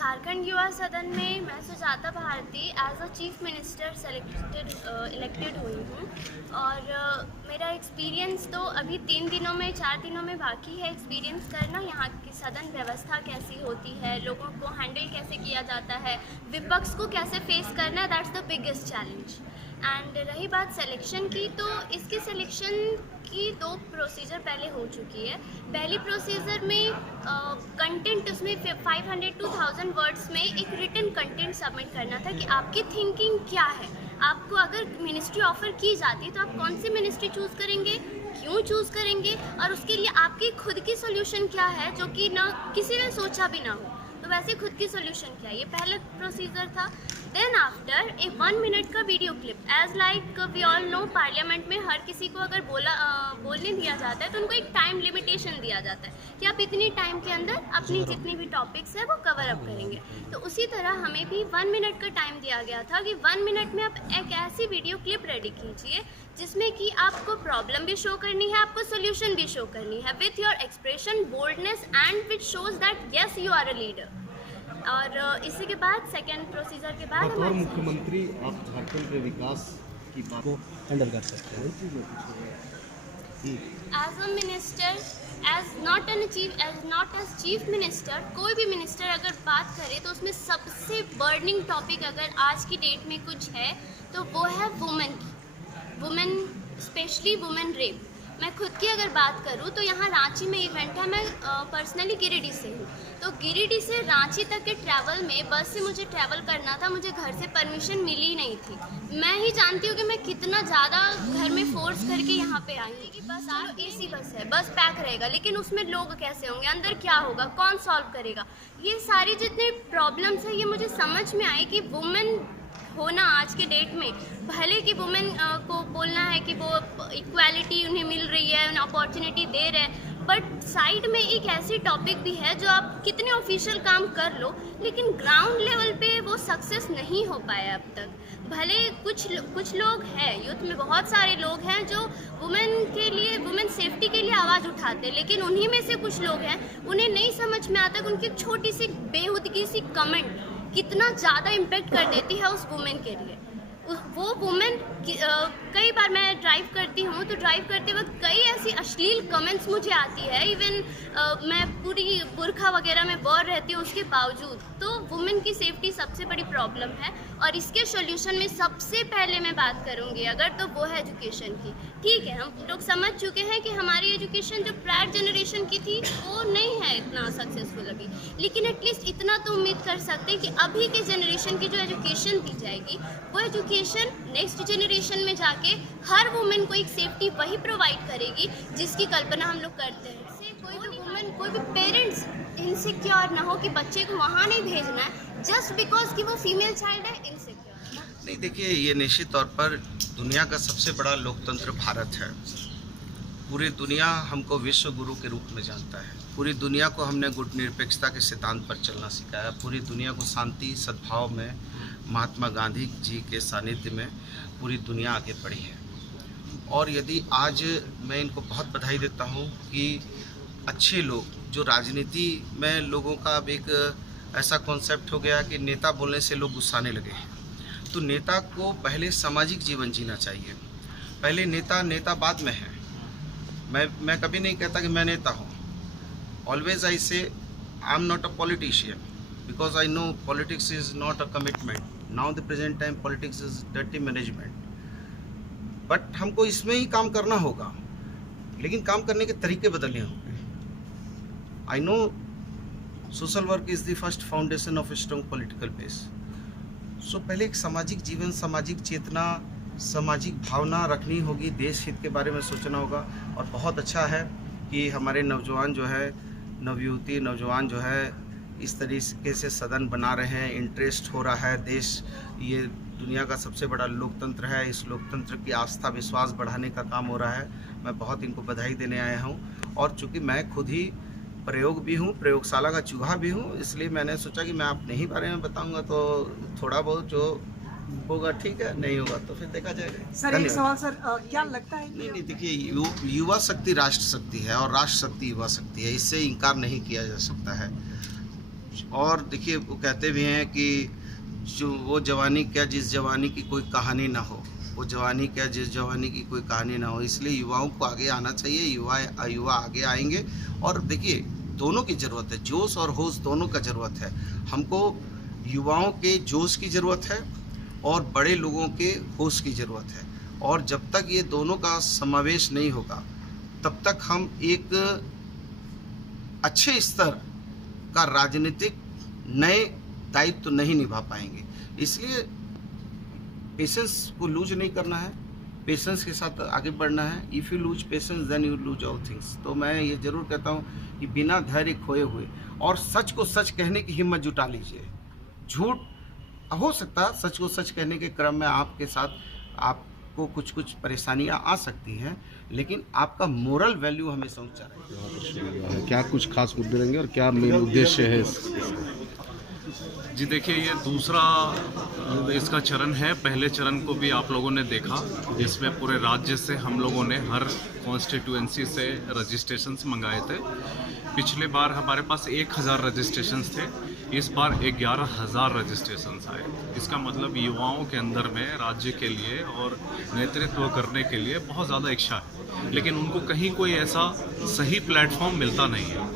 झारखंड युवा सदन में मैं Sujata Bharti as a chief minister elected हुई हूँ और मेरा एक्सपीरियंस तो अभी 4 दिनों में बाकी है एक्सपीरियंस करना। यहाँ की सदन व्यवस्था कैसी होती है, लोगों को हैंडल कैसे किया जाता है, विपक्ष को कैसे फेस करना है, that's the biggest challenge. And रही बात सिलेक्शन की, तो इसकी सिलेक्शन की 2 प्रोसीजर पहले हो चुकी है। पहली प्रोसीजर में कंटेंट उसमें 500 to 1000 वर्ड्स में एक रिटन कंटेंट सबमिट करना था कि आपकी थिंकिंग क्या है। आपको अगर मिनिस्ट्री ऑफर की जाती है तो आप कौन सी मिनिस्ट्री चूज़ करेंगे, क्यों चूज़ करेंगे, और उसके लिए आपकी खुद की सोल्यूशन क्या है जो कि ना किसी ने सोचा भी ना हो। तो वैसे खुद की सोल्यूशन क्या है, ये पहला प्रोसीजर था। देन आफ्टर ए 1 मिनट का video clip, as like we all know parliament में हर किसी को अगर बोलने दिया जाता है तो उनको एक टाइम लिमिटेशन दिया जाता है कि आप इतनी टाइम के अंदर अपनी जितनी भी टॉपिक्स है वो कवर अप करेंगे। तो उसी तरह हमें भी 1 मिनट का टाइम दिया गया था कि 1 मिनट में आप एक ऐसी वीडियो क्लिप रेडी कीजिए जिसमें कि आपको प्रॉब्लम भी शो करनी है, आपको सोल्यूशन भी शो करनी है, with your expression, boldness and which shows that yes you are a leader. और इसी के बाद सेकेंड प्रोसीजर के बाद और मुख्यमंत्री आप झारखंड के विकास की बात को हैंडल कर सकते हैं। As a minister, as not as chief minister, कोई भी मिनिस्टर अगर बात करे तो उसमें सबसे बर्निंग टॉपिक अगर आज की डेट में कुछ है तो वो है वुमेन स्पेशली वुमेन रेप। मैं खुद की अगर बात करूं तो यहाँ रांची में इवेंट है, मैं पर्सनली गिरिडीह से हूँ। तो गिरिडीह से रांची तक के ट्रैवल में बस से मुझे ट्रैवल करना था, मुझे घर से परमिशन मिली नहीं थी। मैं ही जानती हूँ कि मैं कितना ज़्यादा घर में फोर्स करके यहाँ पे आई हूँ कि बस AC बस है, बस पैक रहेगा, लेकिन उसमें लोग कैसे होंगे, अंदर क्या होगा, कौन सॉल्व करेगा। ये सारी जितनी प्रॉब्लम्स है ये मुझे समझ में आई कि वुमेन होना आज के डेट में, भले कि वुमेन को बोलना है कि वो इक्वालिटी उन्हें मिल रही है, उन्हें अपॉर्चुनिटी दे रहे हैं, बट साइड में एक ऐसी टॉपिक भी है जो आप कितने ऑफिशियल काम कर लो लेकिन ग्राउंड लेवल पे वो सक्सेस नहीं हो पाया अब तक। भले कुछ लोग हैं, यूथ में बहुत सारे लोग हैं जो वुमेन सेफ्टी के लिए आवाज़ उठाते हैं, लेकिन उन्हीं में से कुछ लोग हैं उन्हें नहीं समझ में आता कि उनकी छोटी सी बेहुदगी सी कमेंट कितना ज़्यादा इम्पेक्ट कर देती है उस वुमेन के लिए। वो वुमेन कई बार मैं ड्राइव करती हूँ तो ड्राइव करते वक्त कई ऐसी अश्लील कमेंट्स मुझे आती है, इवन मैं पूरी बुरखा वगैरह में बोर रहती हूँ उसके बावजूद। तो वुमेन की सेफ्टी सबसे बड़ी प्रॉब्लम है और इसके सॉल्यूशन में सबसे पहले मैं बात करूँगी अगर तो वो है एजुकेशन की। ठीक है, हम लोग समझ चुके हैं कि हमारी एजुकेशन जो प्रायर जनरेशन की थी वो नहीं है इतना सक्सेसफुल अभी, लेकिन एटलीस्ट इतना तो उम्मीद कर सकते हैं कि अभी के जनरेशन की जो एजुकेशन दी जाएगी वो एजुकेशन नेक्स्ट जनरेशन में जाके हर वुमेन को एक सेफ्टी वही प्रोवाइड करेगी जिसकी कल्पना हम लोग करते हैं। कोई भी पेरेंट्स इनसिक्योर ना हो कि बच्चे को वहाँ नहीं भेजना है जस्ट बिकॉज कि वो फीमेल चाइल्ड है, इनसिक्योर नहीं। देखिए, ये निश्चित तौर पर दुनिया का सबसे बड़ा लोकतंत्र भारत है। पूरी दुनिया हमको विश्व गुरु के रूप में जानता है। पूरी दुनिया को हमने गुट निरपेक्षता के सिद्धांत पर चलना सिखाया। पूरी दुनिया को शांति सद्भाव में महात्मा गांधी जी के सानिध्य में पूरी दुनिया आगे बढ़ी है। और यदि आज मैं इनको बहुत बधाई देता हूँ कि अच्छे लोग जो राजनीति में लोगों का अब एक ऐसा कॉन्सेप्ट हो गया कि नेता बोलने से लोग गुस्साने लगे हैं। तो नेता को पहले सामाजिक जीवन जीना चाहिए। पहले नेता बाद में है। मैं कभी नहीं कहता कि मैं नेता हूँ। ऑलवेज आई से I am not a politician because I know politics is not a commitment. Now the present time politics is dirty management. But हमको इसमें ही काम करना होगा, लेकिन काम करने के तरीके बदलने होंगे। I know social work is the first foundation of a strong political base. So पहले एक सामाजिक जीवन, सामाजिक चेतना, सामाजिक भावना रखनी होगी, देश हित के बारे में सोचना होगा। और बहुत अच्छा है कि हमारे नौजवान जो है, नवयुवती नौजवान जो है इस तरीके से सदन बना रहे हैं, इंटरेस्ट हो रहा है। देश ये दुनिया का सबसे बड़ा लोकतंत्र है, इस लोकतंत्र की आस्था विश्वास बढ़ाने का काम हो रहा है। मैं बहुत इनको बधाई देने आया हूँ। और चूँकि मैं खुद ही प्रयोग भी हूँ, प्रयोगशाला का चूहा भी हूँ, इसलिए मैंने सोचा कि मैं अपने ही बारे में बताऊँगा, तो थोड़ा बहुत जो होगा ठीक है, नहीं होगा तो फिर देखा जाएगा। सर एक सवाल सर, क्या लगता है? नहीं, देखिए, युवा शक्ति राष्ट्र शक्ति है और राष्ट्र शक्ति युवा शक्ति है, इससे इनकार नहीं किया जा सकता है। और देखिए वो कहते भी हैं कि जो वो जवानी क्या जिस जवानी की कोई कहानी ना हो, वो जवानी क्या जिस जवानी की कोई कहानी ना हो। इसलिए युवाओं को आगे आना चाहिए, युवा आगे आएंगे। और देखिए दोनों की ज़रूरत है, जोश और होश दोनों का ज़रूरत है। हमको युवाओं के जोश की ज़रूरत है और बड़े लोगों के होश की ज़रूरत है। और जब तक ये दोनों का समावेश नहीं होगा तब तक हम एक अच्छे स्तर का राजनीतिक नए दायित्व तो नहीं निभा पाएंगे। इसलिए पेशेंस को लूज नहीं करना है, पेशेंस के साथ आगे बढ़ना है। If you lose patience then you lose all things. तो मैं ये ज़रूर कहता हूँ कि बिना धैर्य खोए हुए और सच को सच कहने की हिम्मत जुटा लीजिए। झूठ हो सकता है, सच को सच कहने के क्रम में आपके साथ आपको कुछ परेशानियाँ आ सकती हैं, लेकिन आपका मोरल वैल्यू हमेशा ऊंचा रहेगा। क्या कुछ खास मुद्दे रहेंगे और क्या मेन उद्देश्य है जी देखिए, ये दूसरा इसका चरण है। पहले चरण को भी आप लोगों ने देखा, जिसमें पूरे राज्य से हम लोगों ने हर कॉन्स्टिट्यूएंसी से रजिस्ट्रेशंस मंगाए थे। पिछले बार हमारे पास 1000 रजिस्ट्रेशंस थे, इस बार 11,000 रजिस्ट्रेशंस आए। इसका मतलब युवाओं के अंदर में राज्य के लिए और नेतृत्व करने के लिए बहुत ज़्यादा इच्छा है, लेकिन उनको कहीं कोई ऐसा सही प्लेटफॉर्म मिलता नहीं है।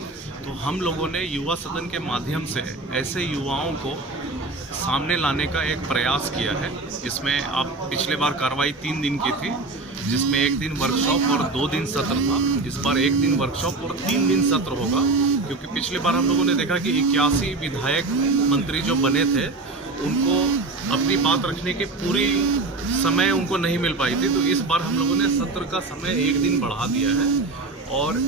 तो हम लोगों ने युवा सदन के माध्यम से ऐसे युवाओं को सामने लाने का एक प्रयास किया है। इसमें आप पिछले बार कार्रवाई 3 दिन की थी, जिसमें 1 दिन वर्कशॉप और 2 दिन सत्र था। इस बार 1 दिन वर्कशॉप और 3 दिन सत्र होगा, क्योंकि पिछले बार हम लोगों ने देखा कि 81 विधायक मंत्री जो बने थे उनको अपनी बात रखने की पूरी समय उनको नहीं मिल पाई थी। तो इस बार हम लोगों ने सत्र का समय 1 दिन बढ़ा दिया है और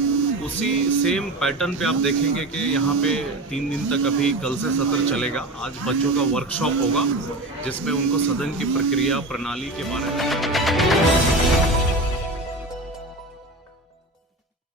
उसी सेम पैटर्न पे आप देखेंगे कि यहाँ पे 3 दिन तक अभी कल से सत्र चलेगा। आज बच्चों का वर्कशॉप होगा जिसमें उनको सदन की प्रक्रिया प्रणाली के बारे में